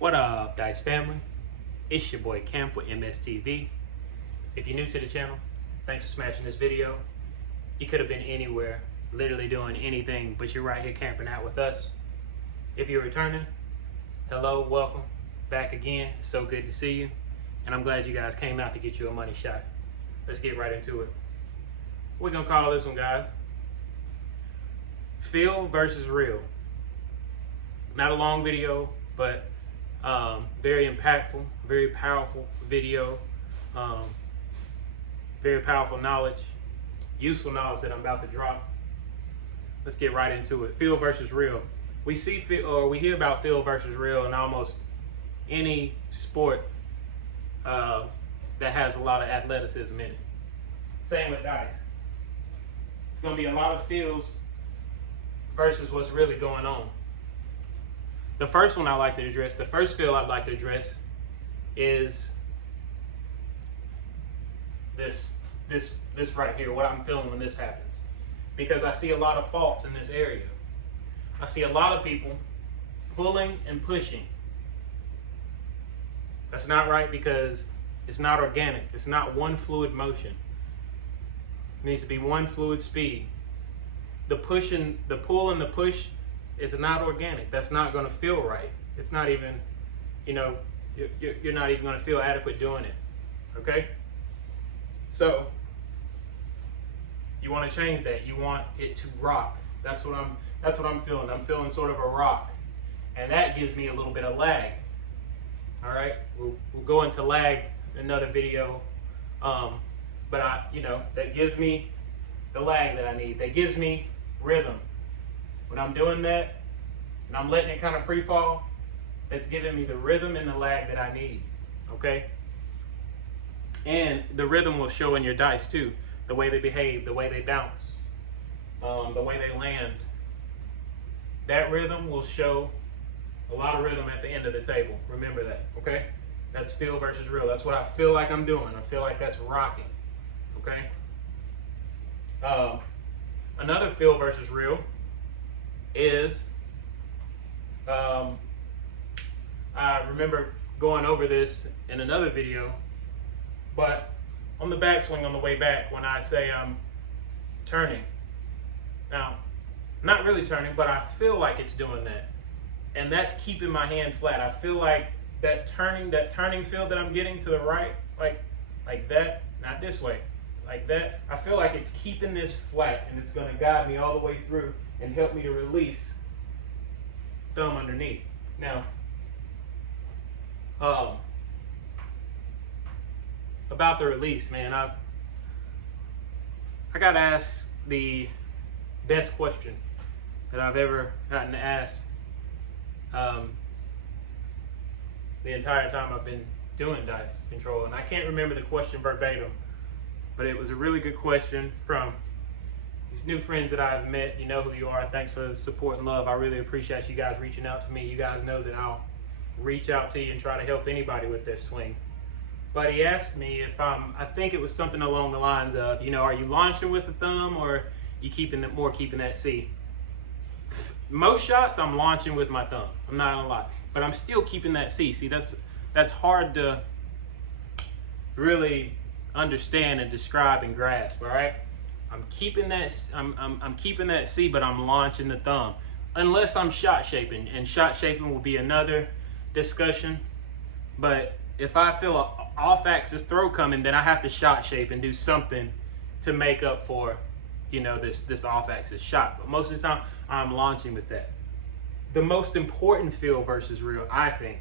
What up, Dice family? It's your boy Camp with MSTV. If you're new to the channel, thanks for smashing this video. You could have been anywhere, literally doing anything, but you're right here camping out with us. If you're returning, hello, welcome, back again. It's so good to see you. And I'm glad you guys came out to get you a money shot. Let's get right into it. We're gonna call this one, guys, Feel versus Real. Not a long video, but very impactful, very powerful video, very powerful knowledge, useful knowledge that I'm about to drop. Let's get right into it. Feel versus real. We hear about feel versus real in almost any sport that has a lot of athleticism in it. Same with dice. It's going to be a lot of feels versus what's really going on. The first one I like to address, the first feel I'd like to address is this right here, what I'm feeling when this happens. Because I see a lot of faults in this area. I see a lot of people pulling and pushing. That's not right because it's not organic. It's not one fluid motion. It needs to be one fluid speed. The pull and the push is not organic. That's not going to feel right. It's not even, you're not even going to feel adequate doing it. Okay? So, you want to change that. You want it to rock. That's what I'm feeling. I'm feeling sort of a rock. And that gives me a little bit of lag. All right? We'll go into lag in another video. But that gives me the lag that I need. That gives me rhythm. When I'm doing that, and I'm letting it kind of free fall, that's giving me the rhythm and the lag that I need, okay? And the rhythm will show in your dice too, the way they behave, the way they bounce, the way they land. That rhythm will show a lot of rhythm at the end of the table. Remember that, okay? That's feel versus real. That's what I feel like I'm doing. I feel like that's rocking, okay? Another feel versus real is, I remember going over this in another video, but on the backswing on the way back, when I say I'm turning, now, not really turning, but I feel like it's doing that. And that's keeping my hand flat. I feel like that turning feel that I'm getting to the right, like that, not this way, like that. I feel like it's keeping this flat and it's gonna guide me all the way through and help me to release thumb underneath. Now, about the release, man, I got asked the best question that I've ever gotten asked the entire time I've been doing dice control. And I can't remember the question verbatim, but it was a really good question from these new friends that I've met. You know who you are. Thanks for the support and love. I really appreciate you guys reaching out to me. You guys know that I'll reach out to you and try to help anybody with their swing. But he asked me if I think it was something along the lines of, are you launching with the thumb or you keeping that C? Most shots I'm launching with my thumb. I'm not gonna lie, but I'm still keeping that C. See, that's hard to really understand and describe and grasp. All right. I'm keeping that C, but I'm launching the thumb. Unless I'm shot shaping, and shot shaping will be another discussion. But if I feel an off-axis throw coming, then I have to shot shape and do something to make up for, this off-axis shot. But most of the time, I'm launching with that. The most important feel versus real, I think,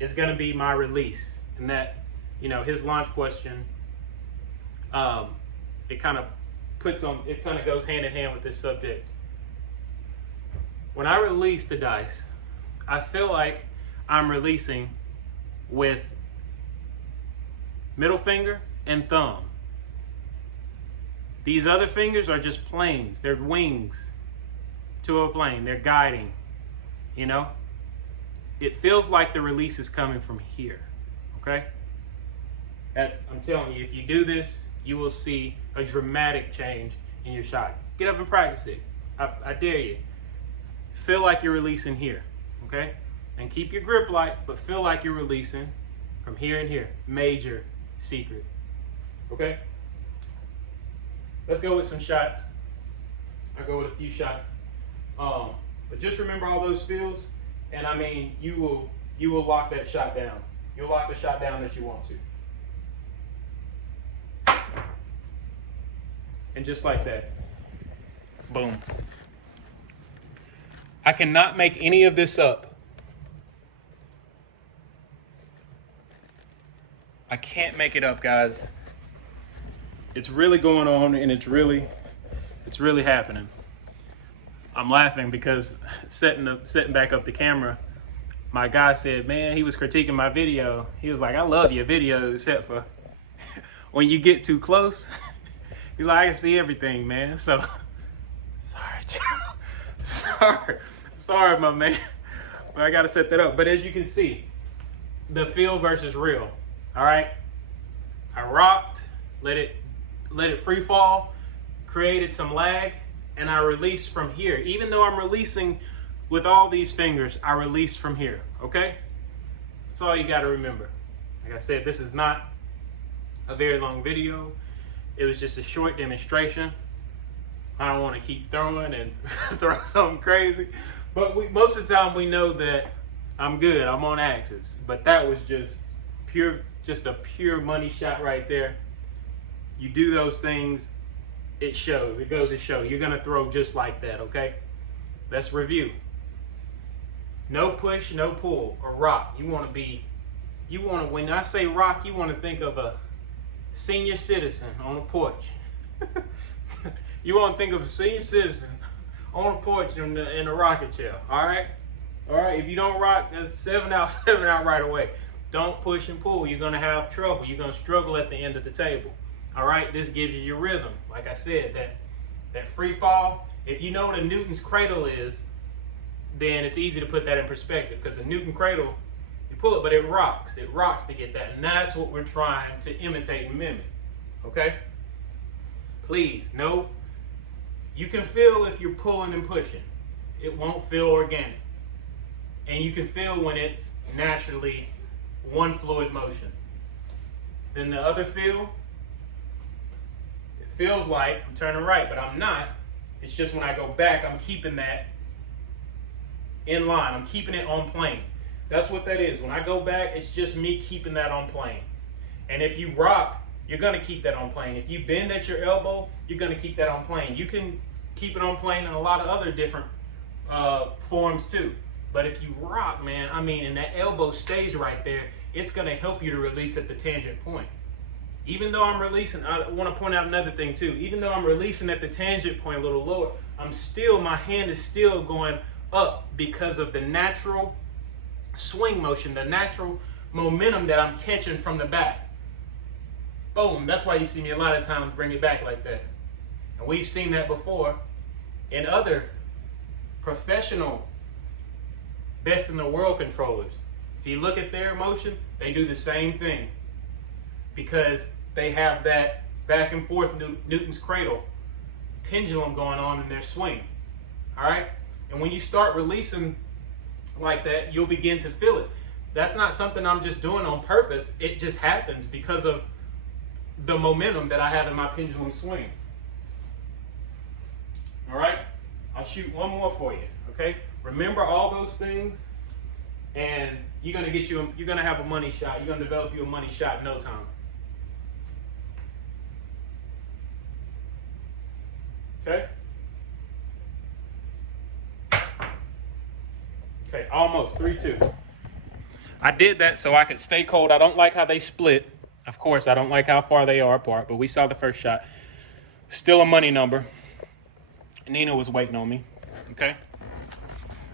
is going to be my release, and that, his launch question, it kind of goes hand in hand with this subject. When I release the dice, I feel like I'm releasing with middle finger and thumb. These other fingers are just planes. They're wings to a plane. They're guiding, It feels like the release is coming from here, okay? I'm telling you, if you do this, you will see a dramatic change in your shot. Get up and practice it. I dare you. Feel like you're releasing here, okay? And keep your grip light, but feel like you're releasing from here and here. Major secret. Okay? Let's go with some shots. I'll go with a few shots. But just remember all those feels, and I mean, you will lock that shot down. You'll lock the shot down that you want to. And just like that. Boom. I cannot make any of this up. I can't make it up, guys. It's really going on, and it's really happening. I'm laughing because setting back up the camera, my guy said, man, he was critiquing my video. He was like, I love your video, except for when you get too close. He's like, I can see everything, man. So, sorry, Joe. Sorry, my man. But I got to set that up. But as you can see, the feel versus real. All right. I rocked, let it free fall, created some lag, and I released from here. Even though I'm releasing with all these fingers, I release from here. Okay. That's all you got to remember. Like I said, this is not a very long video. It was just a short demonstration. I don't want to keep throwing and throw something crazy. But most of the time we know that I'm good. I'm on axis. But that was just a pure money shot right there. You do those things, it shows. It goes to show. You're going to throw just like that, okay? Let's review. No push, no pull, or rock. When I say rock, you want to think of a senior citizen on a porch. You want to think of a senior citizen on a porch in a rocking chair. All right? All right. If you don't rock, that's 7 out right away. Don't push and pull. You're going to have trouble. You're going to struggle at the end of the table. All right? This gives you your rhythm. Like I said, that free fall. If you know what a Newton's cradle is, then it's easy to put that in perspective, because a Newton cradle, you pull it, but it rocks. It rocks to get that. And that's what we're trying to imitate and mimic. Okay? Please, no. You can feel if you're pulling and pushing. It won't feel organic. And you can feel when it's naturally one fluid motion. Then the other feel, it feels like I'm turning right, but I'm not. It's just when I go back, I'm keeping that in line. I'm keeping it on plane. That's what that is. When I go back, it's just me keeping that on plane. And if you rock, you're going to keep that on plane. If you bend at your elbow, you're going to keep that on plane. You can keep it on plane in a lot of other different forms too. But if you rock, man, I mean, and that elbow stays right there, it's going to help you to release at the tangent point. Even though I'm releasing, I want to point out another thing too. Even though I'm releasing at the tangent point a little lower, my hand is still going up because of the natural swing motion, the natural momentum that I'm catching from the back. Boom. That's why you see me a lot of times bring it back like that. And we've seen that before in other professional best in the world controllers. If you look at their motion, they do the same thing because they have that back and forth Newton's cradle pendulum going on in their swing. All right? And when you start releasing like that, you'll begin to feel it. That's not something I'm just doing on purpose. It just happens because of the momentum that I have in my pendulum swing. All right? I'll shoot one more for you, okay? Remember all those things, and you're gonna have a money shot. You're gonna develop you a money shot in no time. Okay? Okay, almost 3-2. I did that so I could stay cold. I don't like how they split. Of course, I don't like how far they are apart, but we saw the first shot. Still a money number. Nina was waiting on me. Okay?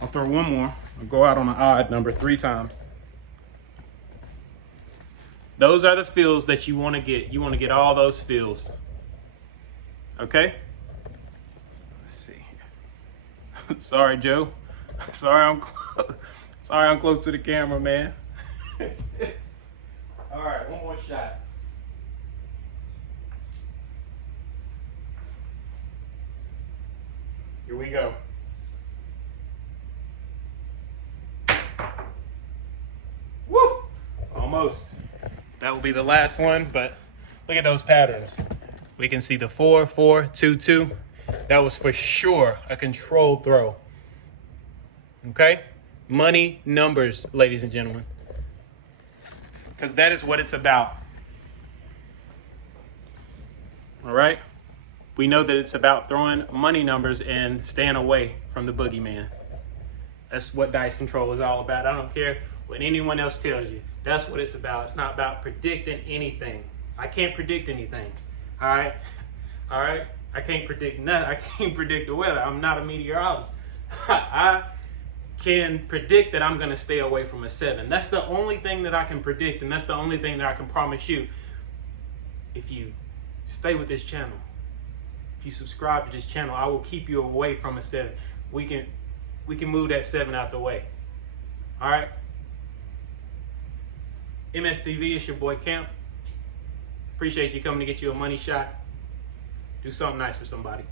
I'll throw one more. I'll go out on an odd number 3 times. Those are the feels that you want to get. You want to get all those feels. Okay? Let's see. Sorry, Joe. Sorry, I'm close to the camera, man. All right, one more shot. Here we go. almost. That will be the last one, but look at those patterns. We can see the 4, 4, 2, 2. That was for sure a controlled throw. Okay? Money, numbers, ladies and gentlemen. Because that is what it's about. All right? We know that it's about throwing money numbers and staying away from the boogeyman. That's what dice control is all about. I don't care what anyone else tells you. That's what it's about. It's not about predicting anything. I can't predict anything. All right? All right? I can't predict nothing. I can't predict the weather. I'm not a meteorologist. I can predict that I'm going to stay away from a 7. That's the only thing that I can predict, and that's the only thing that I can promise you. If you stay with this channel, if you subscribe to this channel, I will keep you away from a 7. We can move that 7 out the way. All right? MSTV, it's your boy Camp. Appreciate you coming to get you a money shot. Do something nice for somebody.